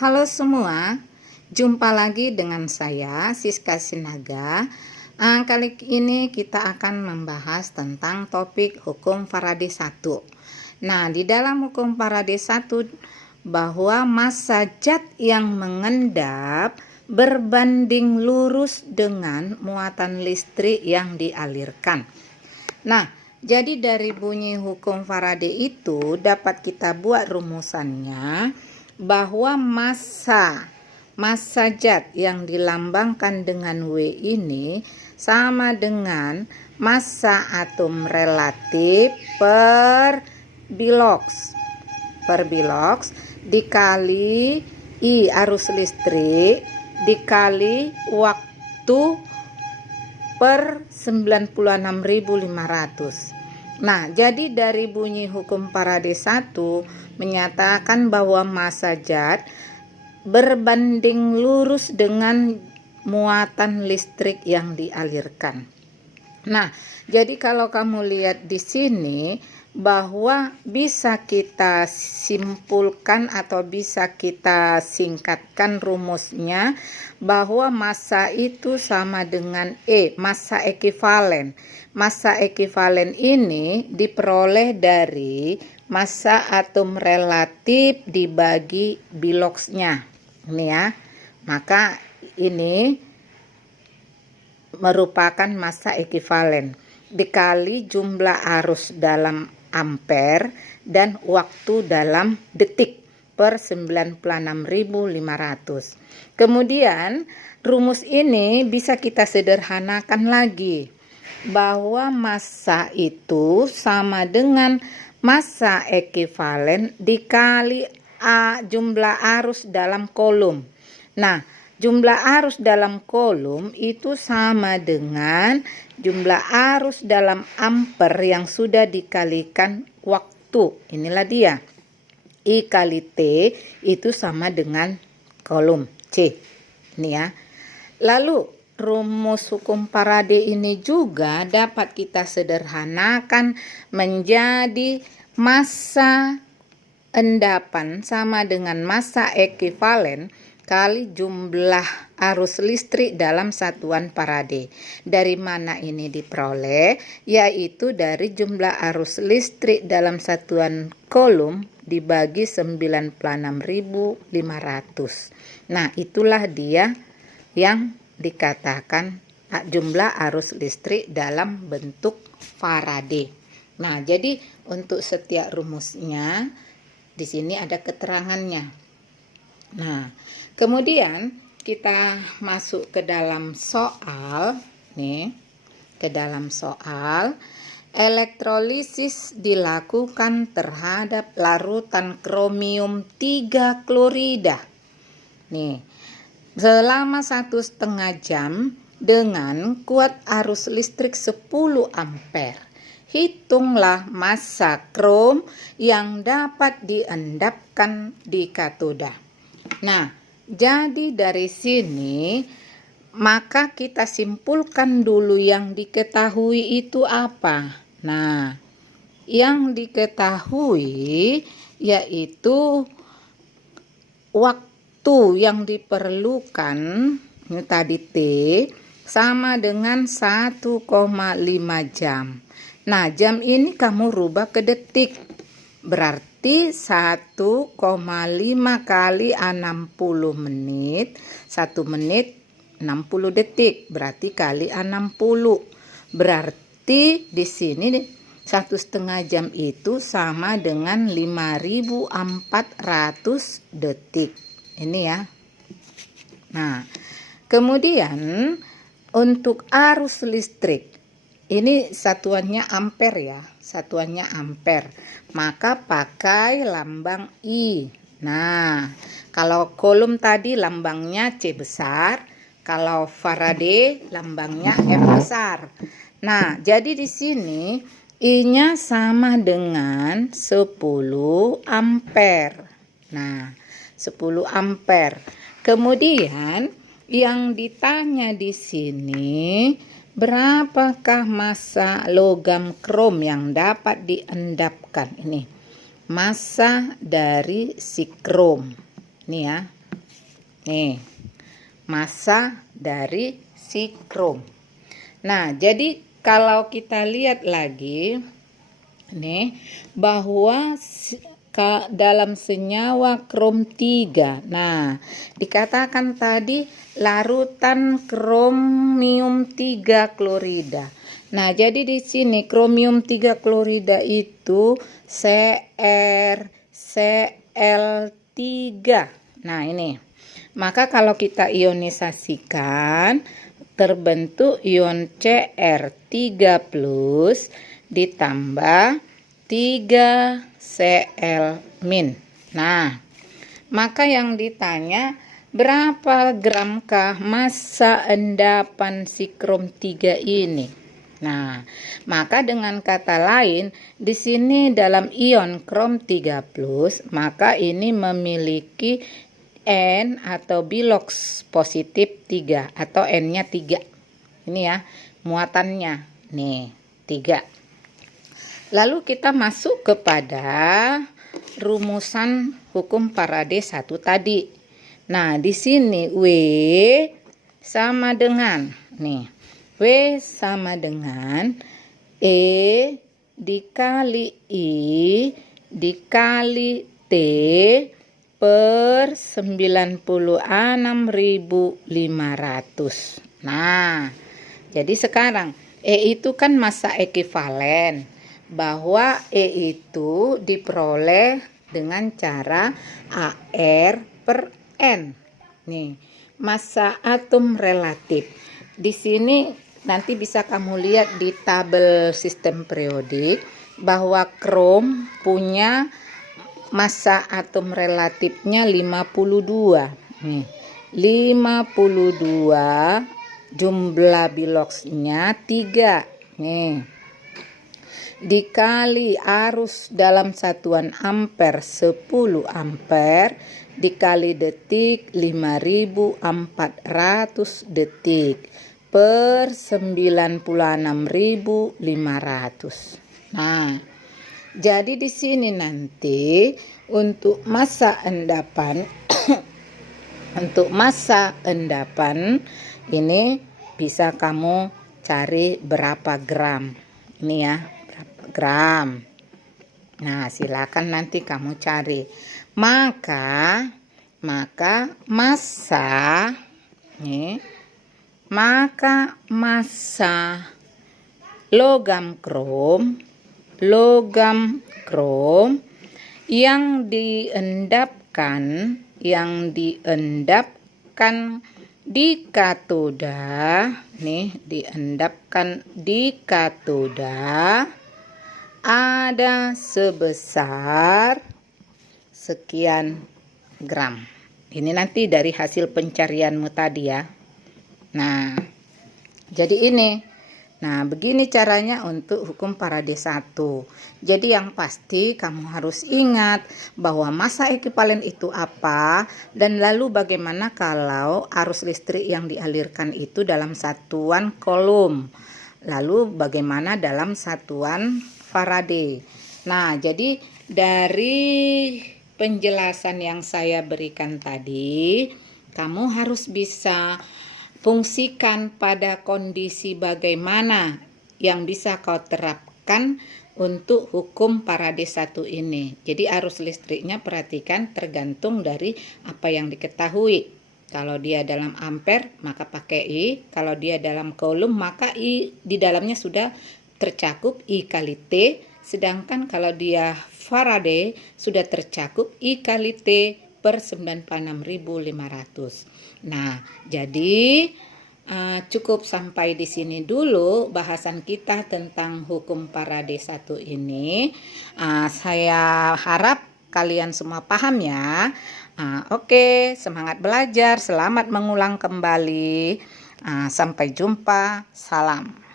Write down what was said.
Halo semua, jumpa lagi dengan saya Siska Sinaga. Kali ini kita akan membahas tentang topik hukum Faraday 1. Nah, di dalam hukum Faraday 1 bahwa massa zat yang mengendap berbanding lurus dengan muatan listrik yang dialirkan. Nah, jadi dari bunyi hukum Faraday itu dapat kita buat rumusannya bahwa massa zat yang dilambangkan dengan W ini sama dengan massa atom relatif per bilox dikali I arus listrik dikali waktu per 96.500. Nah, jadi dari bunyi hukum Faraday 1 menyatakan bahwa massa zat berbanding lurus dengan muatan listrik yang dialirkan. Nah, jadi kalau kamu lihat di sini bahwa bisa kita simpulkan atau bisa kita singkatkan rumusnya bahwa massa itu sama dengan massa ekivalen. Massa ekivalen ini diperoleh dari massa atom relatif dibagi biloxnya. Ini ya. Maka ini merupakan massa ekivalen dikali jumlah arus dalam ampere dan waktu dalam detik per 96.500. Kemudian rumus ini bisa kita sederhanakan lagi bahwa massa itu sama dengan massa ekivalen dikali jumlah arus dalam kolom. Nah, jumlah arus dalam kolom itu sama dengan jumlah arus dalam ampere yang sudah dikalikan waktu. Inilah dia. I kali T itu sama dengan kolom C. Ini ya. Lalu rumus hukum Faraday ini juga dapat kita sederhanakan menjadi massa endapan sama dengan massa ekivalen kali jumlah arus listrik dalam satuan Faraday. Dari mana ini diperoleh? Yaitu dari jumlah arus listrik dalam satuan kolom dibagi 96.500. Nah, itulah dia yang dikatakan jumlah arus listrik dalam bentuk Faraday. Nah, jadi untuk setiap rumusnya di sini ada keterangannya. Nah, kemudian kita masuk ke dalam soal nih. Ke dalam soal, elektrolisis dilakukan terhadap larutan kromium 3 klorida. Nih, selama 1,5 jam dengan kuat arus listrik 10 ampere. Hitunglah massa krom yang dapat diendapkan di katoda. Nah, jadi dari sini maka kita simpulkan dulu yang diketahui itu apa. Nah, yang diketahui yaitu waktu yang diperlukan ini tadi T sama dengan 1,5 jam. Nah, jam ini kamu rubah ke detik. Berarti 1,5 kali 60 menit. 1 menit 60 detik. Berarti kali 60. Berarti di sini 1,5 jam itu sama dengan 5.400 detik. Ini ya. Nah, kemudian untuk arus listrik. Ini satuannya ampere ya, satuannya ampere. Maka pakai lambang I. Nah, kalau kolom tadi lambangnya C besar, kalau Faraday lambangnya M besar. Nah, jadi di sini I-nya sama dengan 10 ampere. Nah, 10 ampere. Kemudian yang ditanya di sini, berapakah massa logam krom yang dapat diendapkan? Ini massa dari si krom. Ini ya, Nih, massa dari si krom. Nah, jadi kalau kita lihat lagi nih bahwa dalam senyawa krom 3. Nah, dikatakan tadi larutan kromium 3 klorida. Nah, jadi di sini kromium 3 klorida itu CrCl3. Nah, ini. Maka kalau kita ionisasikan terbentuk ion Cr3+ ditambah 3Cl-. Nah, maka yang ditanya berapa gramkah massa endapan si krom 3 ini? Nah, maka dengan kata lain, di sini dalam ion krom 3+, maka ini memiliki N atau bilox positif 3 atau N-nya 3. Ini ya, muatannya. Nih, 3. Lalu kita masuk kepada rumusan hukum Faraday 1 tadi. Nah, di sini W sama dengan W sama dengan E dikali I dikali T per 96.500. Nah, jadi sekarang E itu kan massa ekivalen, bahwa E itu diperoleh dengan cara AR per N. Nih, massa atom relatif. Di sini nanti bisa kamu lihat di tabel sistem periodik bahwa krom punya massa atom relatifnya 52. Nih, 52, jumlah biloxnya 3. Nih, dikali arus dalam satuan ampere 10 ampere dikali detik 5400 detik per 96.500. Nah, jadi di sini nanti untuk massa endapan untuk massa endapan ini bisa kamu cari berapa gram. Ini ya, berapa gram. Nah, silakan nanti kamu cari. Maka massa nih, maka massa logam krom yang diendapkan di katoda nih, diendapkan di katoda ada sebesar sekian gram. Ini nanti dari hasil pencarianmu tadi ya. Nah, jadi ini. Nah, begini caranya untuk hukum Faraday 1. Jadi yang pasti kamu harus ingat bahwa massa ekivalen itu apa, dan lalu bagaimana kalau arus listrik yang dialirkan itu dalam satuan kolom. Lalu bagaimana dalam satuan Faraday. Nah, jadi dari penjelasan yang saya berikan tadi, kamu harus bisa fungsikan pada kondisi bagaimana yang bisa kau terapkan untuk hukum Faraday 1 ini. Jadi arus listriknya perhatikan tergantung dari apa yang diketahui. Kalau dia dalam ampere maka pakai I, kalau dia dalam kolom maka I di dalamnya sudah tercakup I kali T, sedangkan kalau dia Faraday sudah tercakup I kali T per 96.500. Nah, jadi cukup sampai di sini dulu bahasan kita tentang hukum Faraday 1 ini. Saya harap kalian semua paham ya. Oke, semangat belajar, selamat mengulang kembali. Sampai jumpa, salam.